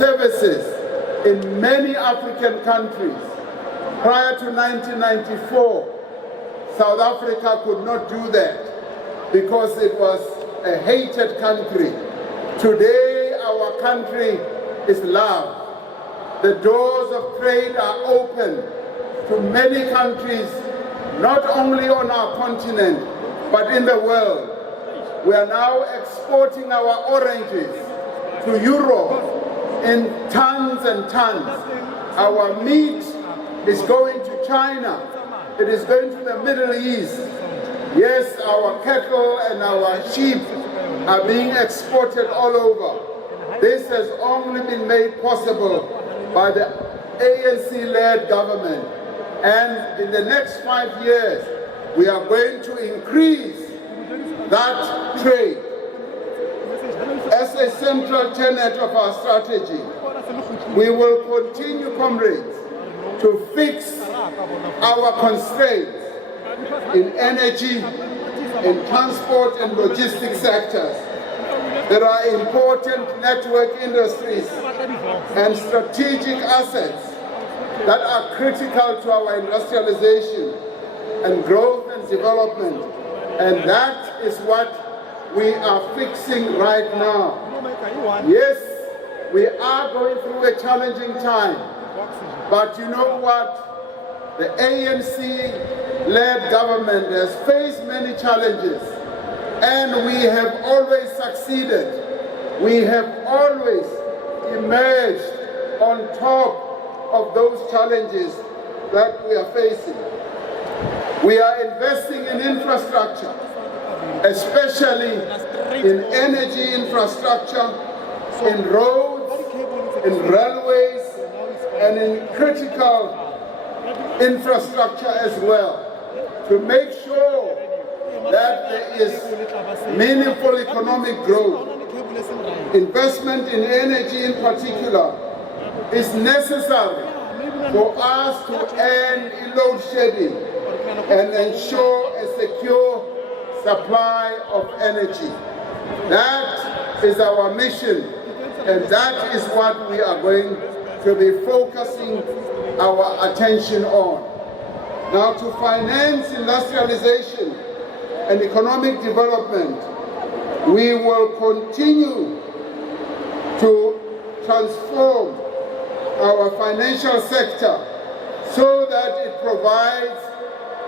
services in many African countries. Prior to 1994, South Africa could not do that because it was a hated country. Today, our country is loved. The doors of trade are open to many countries, not only on our continent, but in the world. We are now exporting our oranges to Europe in tons and tons. Our meat is going to China. It is going to the Middle East. Yes, our cattle and our sheep are being exported all over. This has only been made possible by the ANC-led government. And in the next 5 years, we are going to increase that trade. As a central tenet of our strategy, we will continue, comrades, to fix our constraints in energy, in transport and logistics sectors. There are important network industries and strategic assets that are critical to our industrialization and growth and development. And that is what we are fixing right now. Yes, we are going through a challenging time, but you know what? The ANC-led government has faced many challenges, and we have always succeeded. We have always emerged on top of those challenges that we are facing. We are investing in infrastructure, especially in energy infrastructure, in roads, in railways, and in critical infrastructure as well, to make sure that there is meaningful economic growth. Investment in energy in particular is necessary for us to end load shedding and ensure a secure supply of energy. That is our mission, and that is what we are going to be focusing our attention on. Now, to finance industrialization and economic development, we will continue to transform our financial sector so that it provides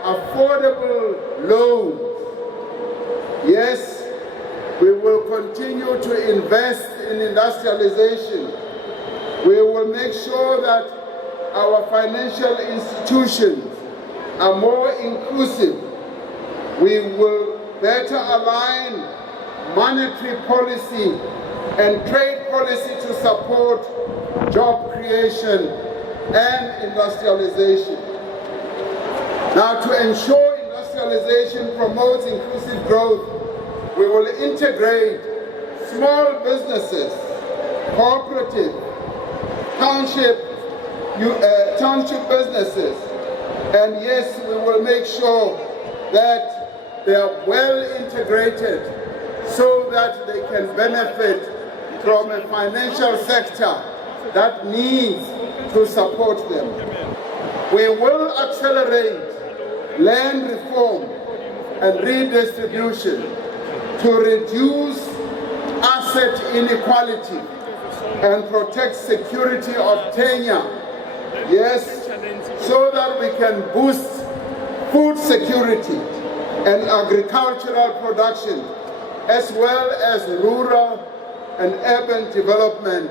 affordable loans. Yes, we will continue to invest in industrialization. We will make sure that our financial institutions are more inclusive. We will better align monetary policy and trade policy to support job creation and industrialization. Now, to ensure industrialization promotes inclusive growth, we will integrate small businesses, cooperative, township businesses, and yes, we will make sure that they are well integrated so that they can benefit from a financial sector that needs to support them. We will accelerate land reform and redistribution to reduce asset inequality and protect security of tenure. Yes, so that we can boost food security and agricultural production, as well as rural and urban development,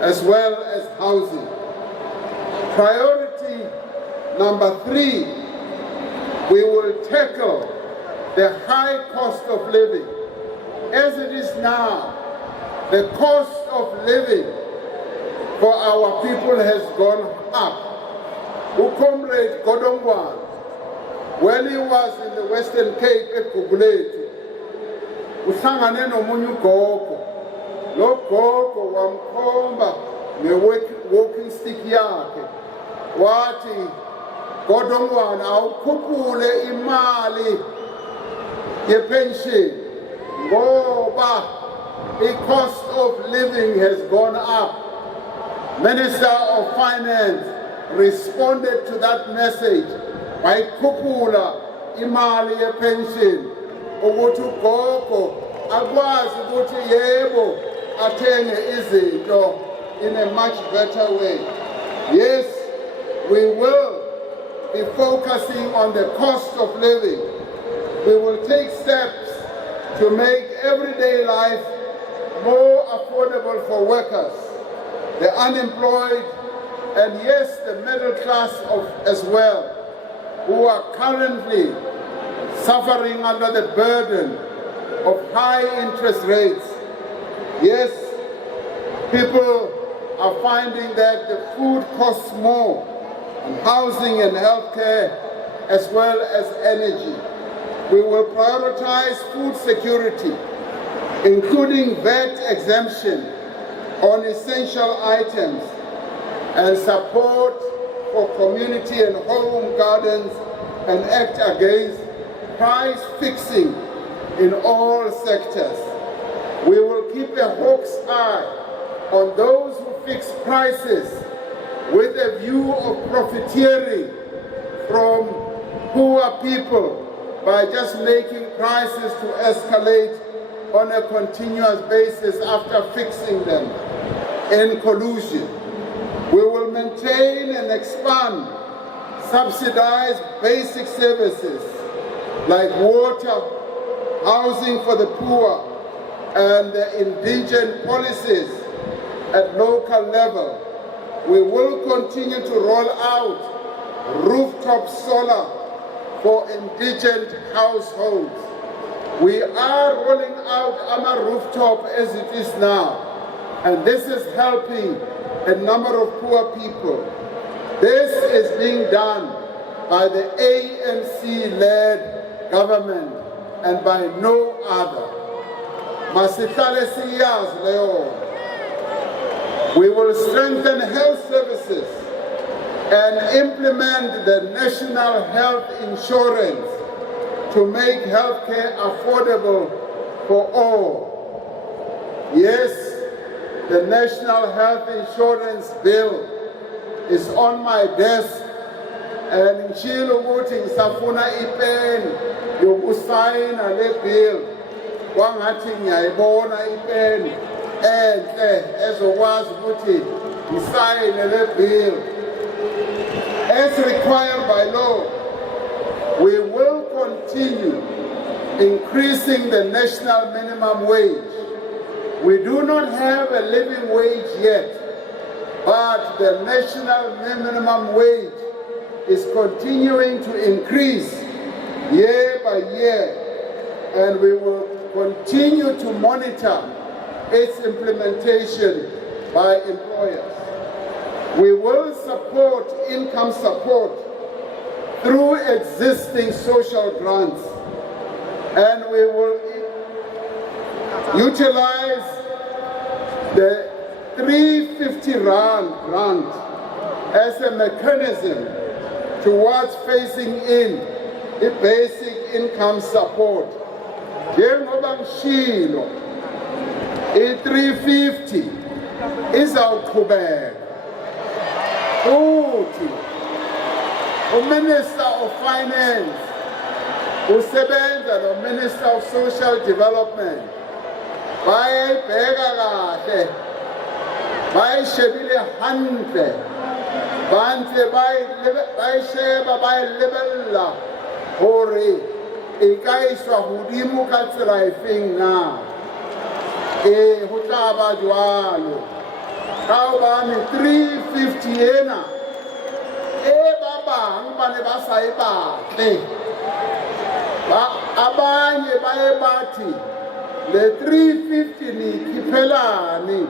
as well as housing. Priority number 3, we will tackle the high cost of living. As it is now, the cost of living for our people has gone up. Comrade Godongwan, when he was in the Western Cape at Gugulethu, uhlangane nomunye ugogo. Lo gogo wamkhomba nge-walking stick yakhe. Wathi, Godongwan, awukhuphule imali ye-pension ngoba the cost of living has gone up. Minister of Finance responded to that message by khuphula imali yepension ukuthi ugogo akwazi ukuthi yebo athenge izinto in a much better way. Yes, we will be focusing on the cost of living. We will take steps to make everyday life more affordable for workers, the unemployed, and yes, the middle class as well, who are currently suffering under the burden of high interest rates. Yes, people are finding that the food costs more, and housing and healthcare, as well as energy. We will prioritize food security, including VAT exemption on essential items and support for community and home gardens, and act against price fixing in all sectors. We will keep a hawk's eye on those who fix prices with a view of profiteering from poor people by just making prices to escalate on a continuous basis after fixing them in collusion. We will maintain and expand subsidized basic services like water, housing for the poor, and the indigent policies at local level. We will continue to roll out rooftop solar for indigent households. We are rolling out our rooftop as it is now, and this is helping a number of poor people. This is being done by the ANC-led government and by no other. We will strengthen health services and implement the national health insurance to make healthcare affordable for all. Yes, the national health insurance bill is on my desk, and ngishilo ukuthi ngisafuna ipen yokusayina le bill. Kwangathi ngiyayibona ipen enhle ezokwazi ukuthi ngisayine le bill. As required by law, we will continue increasing the national minimum wage. We do not have a living wage yet, but the national minimum wage is continuing to increase year by year, and we will continue to monitor its implementation by employers. We will support income support through existing social grants, and we will utilize the 350 Rand grant as a mechanism towards phasing in the basic income support. Njengoba ngishilo, i-350 izawuqhubeka. Futhi uMinister of Finance usebenza noMinister of Social Development bayayibheka kahle, bayishebile handle, bantle bayisheba bayilebella hore e ka iswa hodimo ka tsela efeng na. Ho tla ba jwalo ka hobane 350 ena ba bang ba ne ba sa e batle, abanye baye bathi le 350 ni khiphelani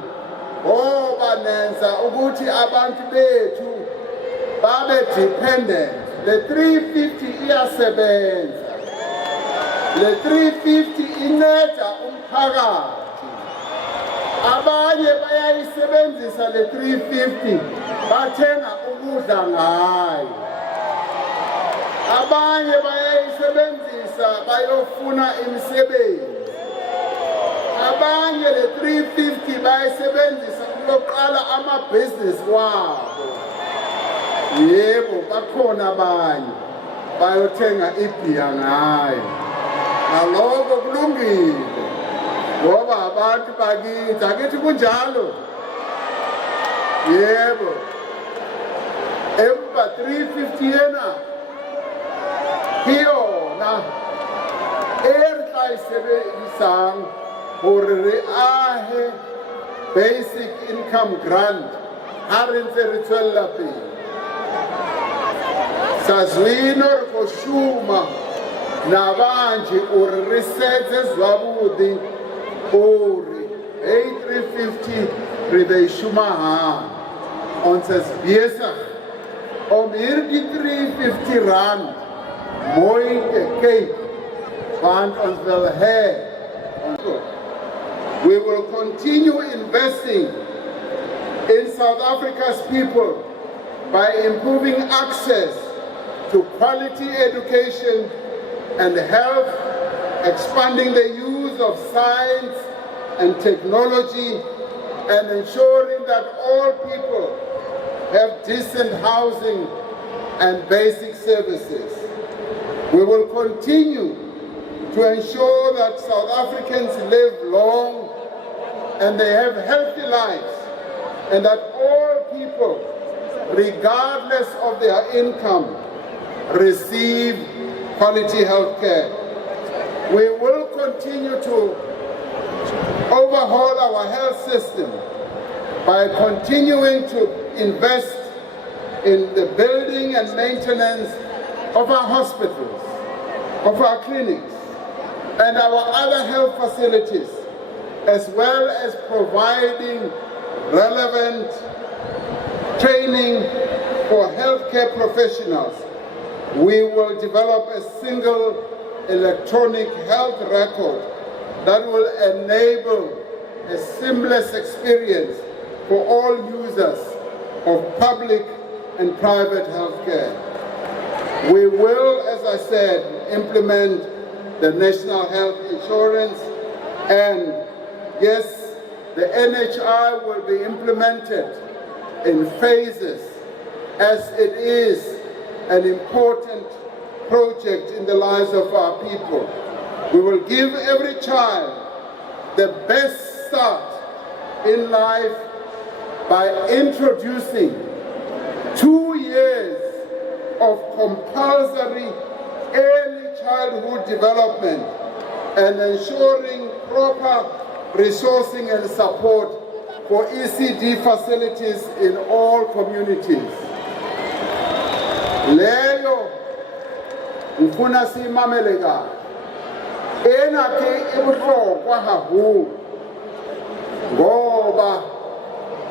ngoba nenza ukuthi abantu bethu babe dependent. Le 350 iyasebenza, le 350 inceda umphakathi. Abanye bayayisebenzisa le 350 bathenga ukudla ngayo, abanye bayayisebenzisa bayofuna imisebenzi, abanye le 350 bayisebenzisa loqala amabhizinisi wabo. Yebo, bakhona abanye bayothenga ibhiya ngayo. Naloko kulungile. Ngoba abantu bakithi, akithi kunjalo. Yebo. Empa 350 yena. Hiyona. R350 hore re ahe basic income grant. Ha re ntse re tswella pele. Sazwino re go shuma nabanje uri risetse zwavhuḓi uri A350 ri ḓo i shuma hani. Ons is besig om hierdie 350 rand mooi te kyk, want ons wil hê. We will continue investing in South Africa's people by improving access to quality education and health, expanding the use of science and technology, and ensuring that all people have decent housing and basic services. We will continue to ensure that South Africans live long and they have healthy lives, and that all people, regardless of their income, receive quality health care. We will continue to overhaul our health system by continuing to invest in the building and maintenance of our hospitals, of our clinics, and our other health facilities, as well as providing relevant training for healthcare professionals. We will develop a single electronic health record that will enable a seamless experience for all users of public and private healthcare. We will, as I said, implement the National Health Insurance, and yes, the NHI will be implemented in phases, as it is an important project in the lives of our people. We will give every child the best start in life by introducing 2 years of compulsory early childhood development and ensuring proper resourcing and support for ECD facilities in all communities. Leyo ngifuna simamele kahle. Ena ke ibuhlokwa hahulu ngoba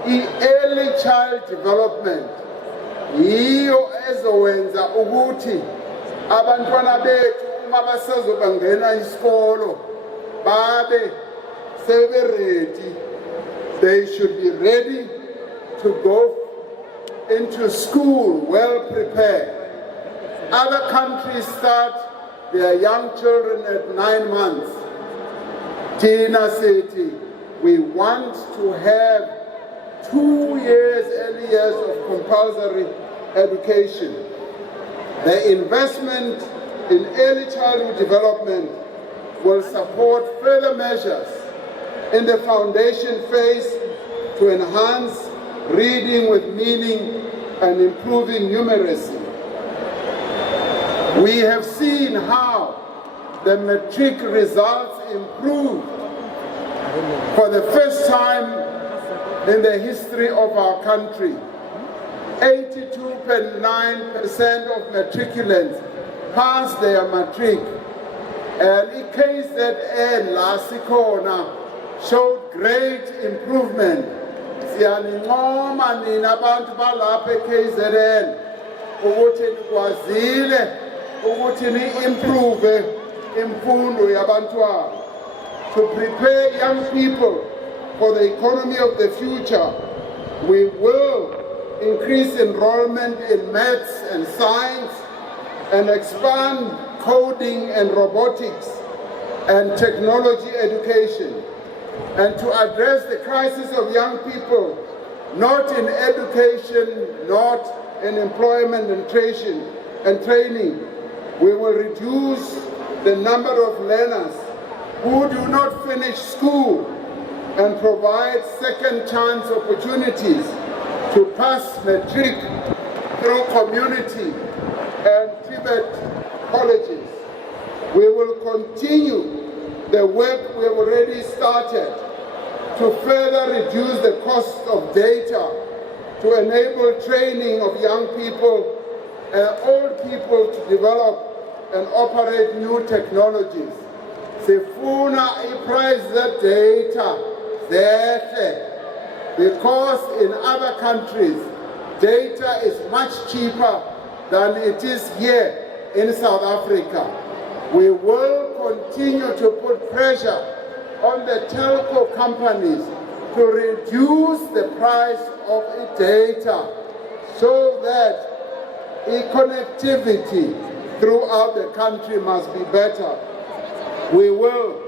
i-early child development yiyo ezowenza ukuthi abantwana bethu uma basezobangena isikolo babe seberedi. They should be ready to go into school well prepared. Other countries start their young children at 9 months. Tina City, we want to have 2 years, early years of compulsory education. The investment in early childhood development will support further measures in the foundation phase to enhance reading with meaning and improving numeracy. We have seen how the matric results improved for the first time in the history of our country. 82.9% of matriculants passed their matric, and KZN last corner showed great improvement. Siyaninqoma nina abantu balapha KZN ukuthi nikwazile ukuthi ni-improve imfundo yabantwana. To prepare young people for the economy of the future, we will increase enrollment in maths and science and expand coding and robotics and technology education. And to address the crisis of young people not in education, not in employment and training. We will reduce the number of learners who do not finish school and provide second chance opportunities to pass matric through community and private colleges. We will continue the work we have already started to further reduce the cost of data, to enable training of young people and old people to develop and operate new technologies. Sifuna i-price data zehle, because in other countries data is much cheaper than it is here in South Africa. We will continue to put pressure on the telco companies to reduce the price of data so that connectivity throughout the country must be better. We will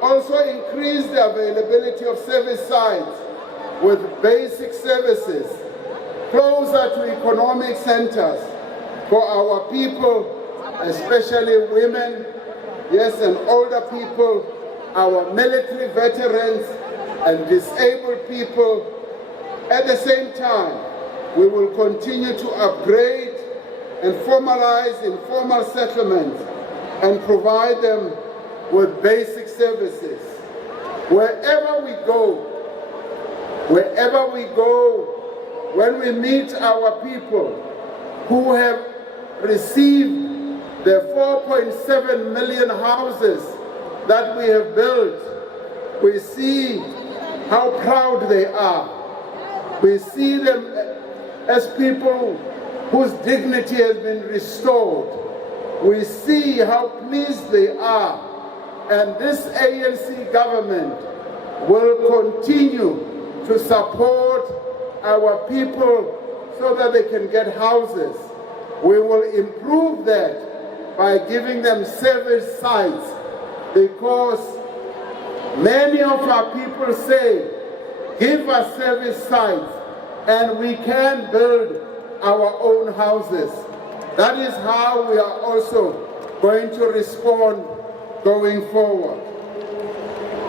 also increase the availability of service sites with basic services closer to economic centers for our people, especially women, yes, and older people, our military veterans and disabled people. At the same time, we will continue to upgrade and formalize informal settlements and provide them with basic services. Wherever we go, when we meet our people who have received the 4.7 million houses that we have built, we see how proud they are. We see them as people whose dignity has been restored. We see how pleased they are. And this ANC government will continue to support our people so that they can get houses. We will improve that by giving them service sites, because many of our people say, give us service sites and we can build our own houses. That is how we are also going to respond going forward.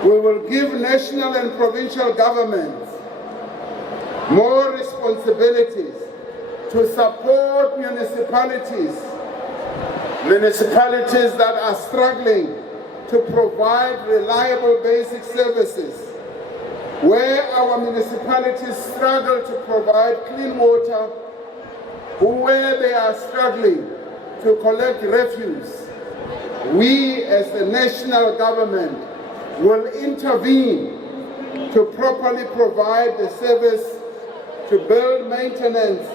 We will give national and provincial governments more responsibilities to support municipalities that are struggling to provide reliable basic services. Where our municipalities struggle to provide clean water, where they are struggling to collect refuse, we as the national government will intervene to properly provide the service, to build maintenance,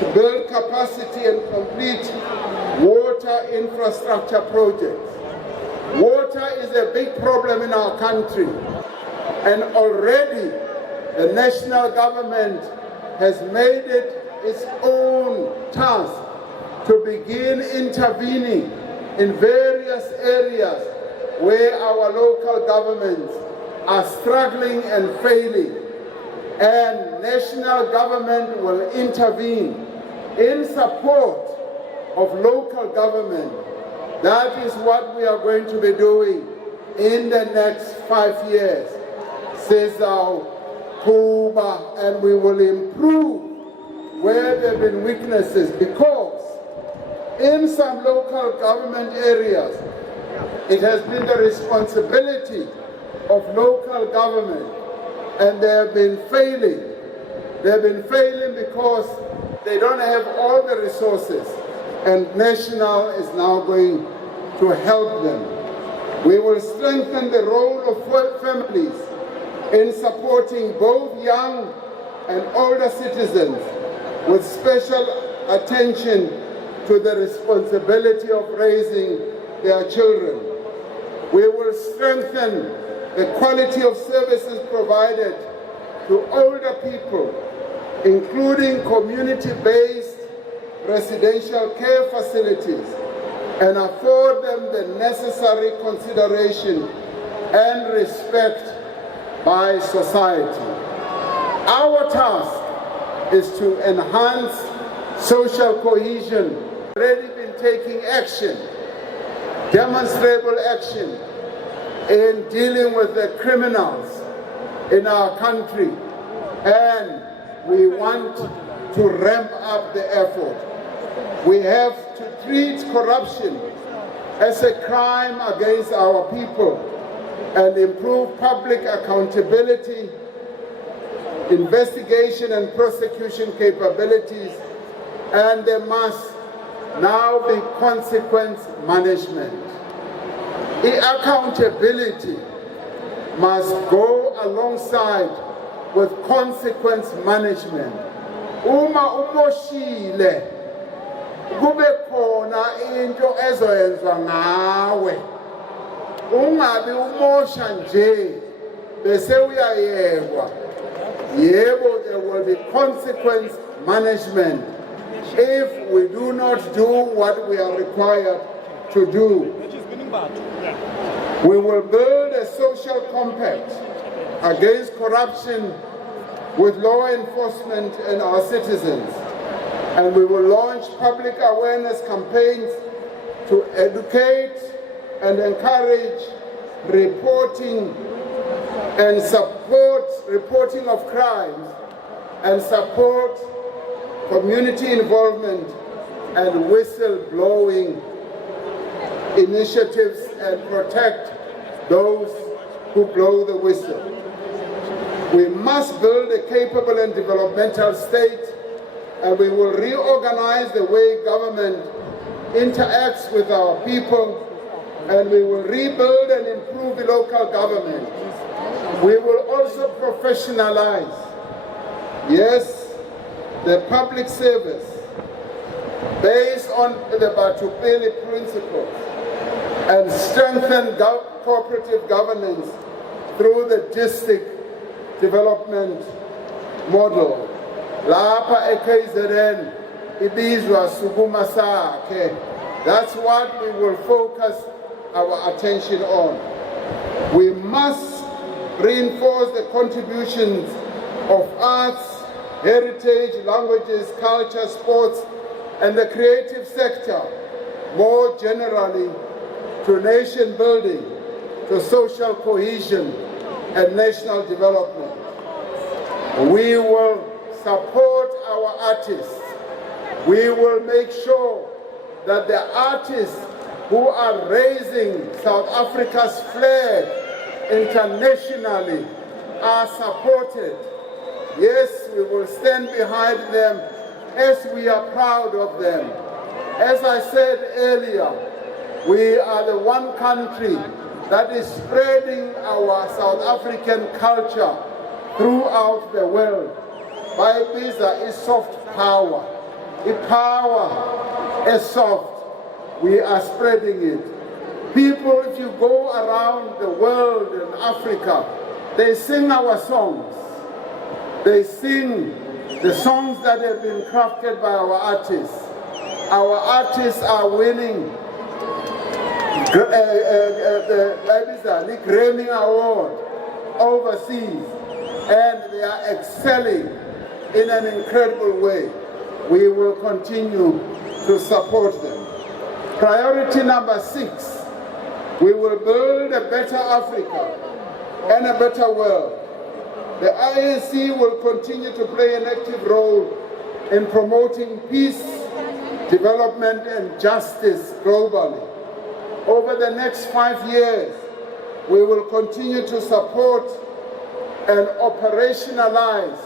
to build capacity and complete water infrastructure projects. Water is a big problem in our country, and already the national government has made it its own task to begin intervening in various areas where our local governments are struggling and failing. And national government will intervene in support of local government. That is what we are going to be doing in the next 5 years, says our Kuba, and we will improve where there have been weaknesses, because in some local government areas, it has been the responsibility of local government, and they have been failing. They have been failing because they don't have all the resources, and National is now going to help them. We will strengthen the role of families in supporting both young and older citizens, with special attention to the responsibility of raising their children. We will strengthen the quality of services provided to older people, including community-based residential care facilities, and afford them the necessary consideration and respect by society. Our task is to enhance social cohesion. Already been taking action, demonstrable action, in dealing with the criminals in our country, and we want to ramp up the effort. We have to treat corruption as a crime against our people and improve public accountability, investigation and prosecution capabilities, and there must now be consequence management. Accountability must go alongside with consequence management. Uma umoshile kube khona into ezoyenzwa ngawe. Ungabi umosha nje bese uyayekwa. Yebo, there will be consequence management if we do not do what we are required to do. We will build a social compact against corruption with law enforcement and our citizens. And we will launch public awareness campaigns to educate and encourage reporting and support reporting of crimes and support community involvement and whistleblowing initiatives and protect those who blow the whistle. We must build a capable and developmental state, and we will reorganize the way government interacts with our people, and we will rebuild and improve the local government. We will also professionalize, yes, the public service based on the Batupele principles and strengthen cooperative governance through the district development model. Lapha eKZN ibizwa Sukuma Sakhe. That's what we will focus our attention on. We must reinforce the contributions of arts, heritage, languages, culture, sports, and the creative sector more generally to nation building, to social cohesion and national development. We will support our artists. We will make sure that the artists who are raising South Africa's flag internationally are supported. Yes, we will stand behind them as we are proud of them. As I said earlier, we are the one country that is spreading our South African culture throughout the world. By Biza is soft power. The power is soft. We are spreading it. People, if you go around the world in Africa, they sing our songs. They sing the songs that have been crafted by our artists. Our artists are winning the Grammy Award overseas, and they are excelling in an incredible way. We will continue to support them. Priority number 6, we will build a better Africa and a better world. The IAC will continue to play an active role in promoting peace, development, and justice globally. Over the next 5 years, we will continue to support and operationalize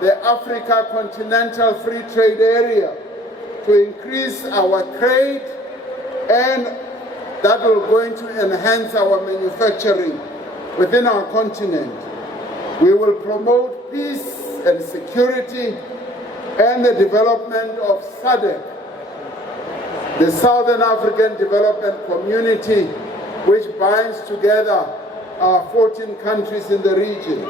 the Africa Continental Free Trade Area to increase our trade, and that will going to enhance our manufacturing within our continent. We will promote peace and security and the development of SADC, the Southern African Development Community, which binds together our 14 countries in the region.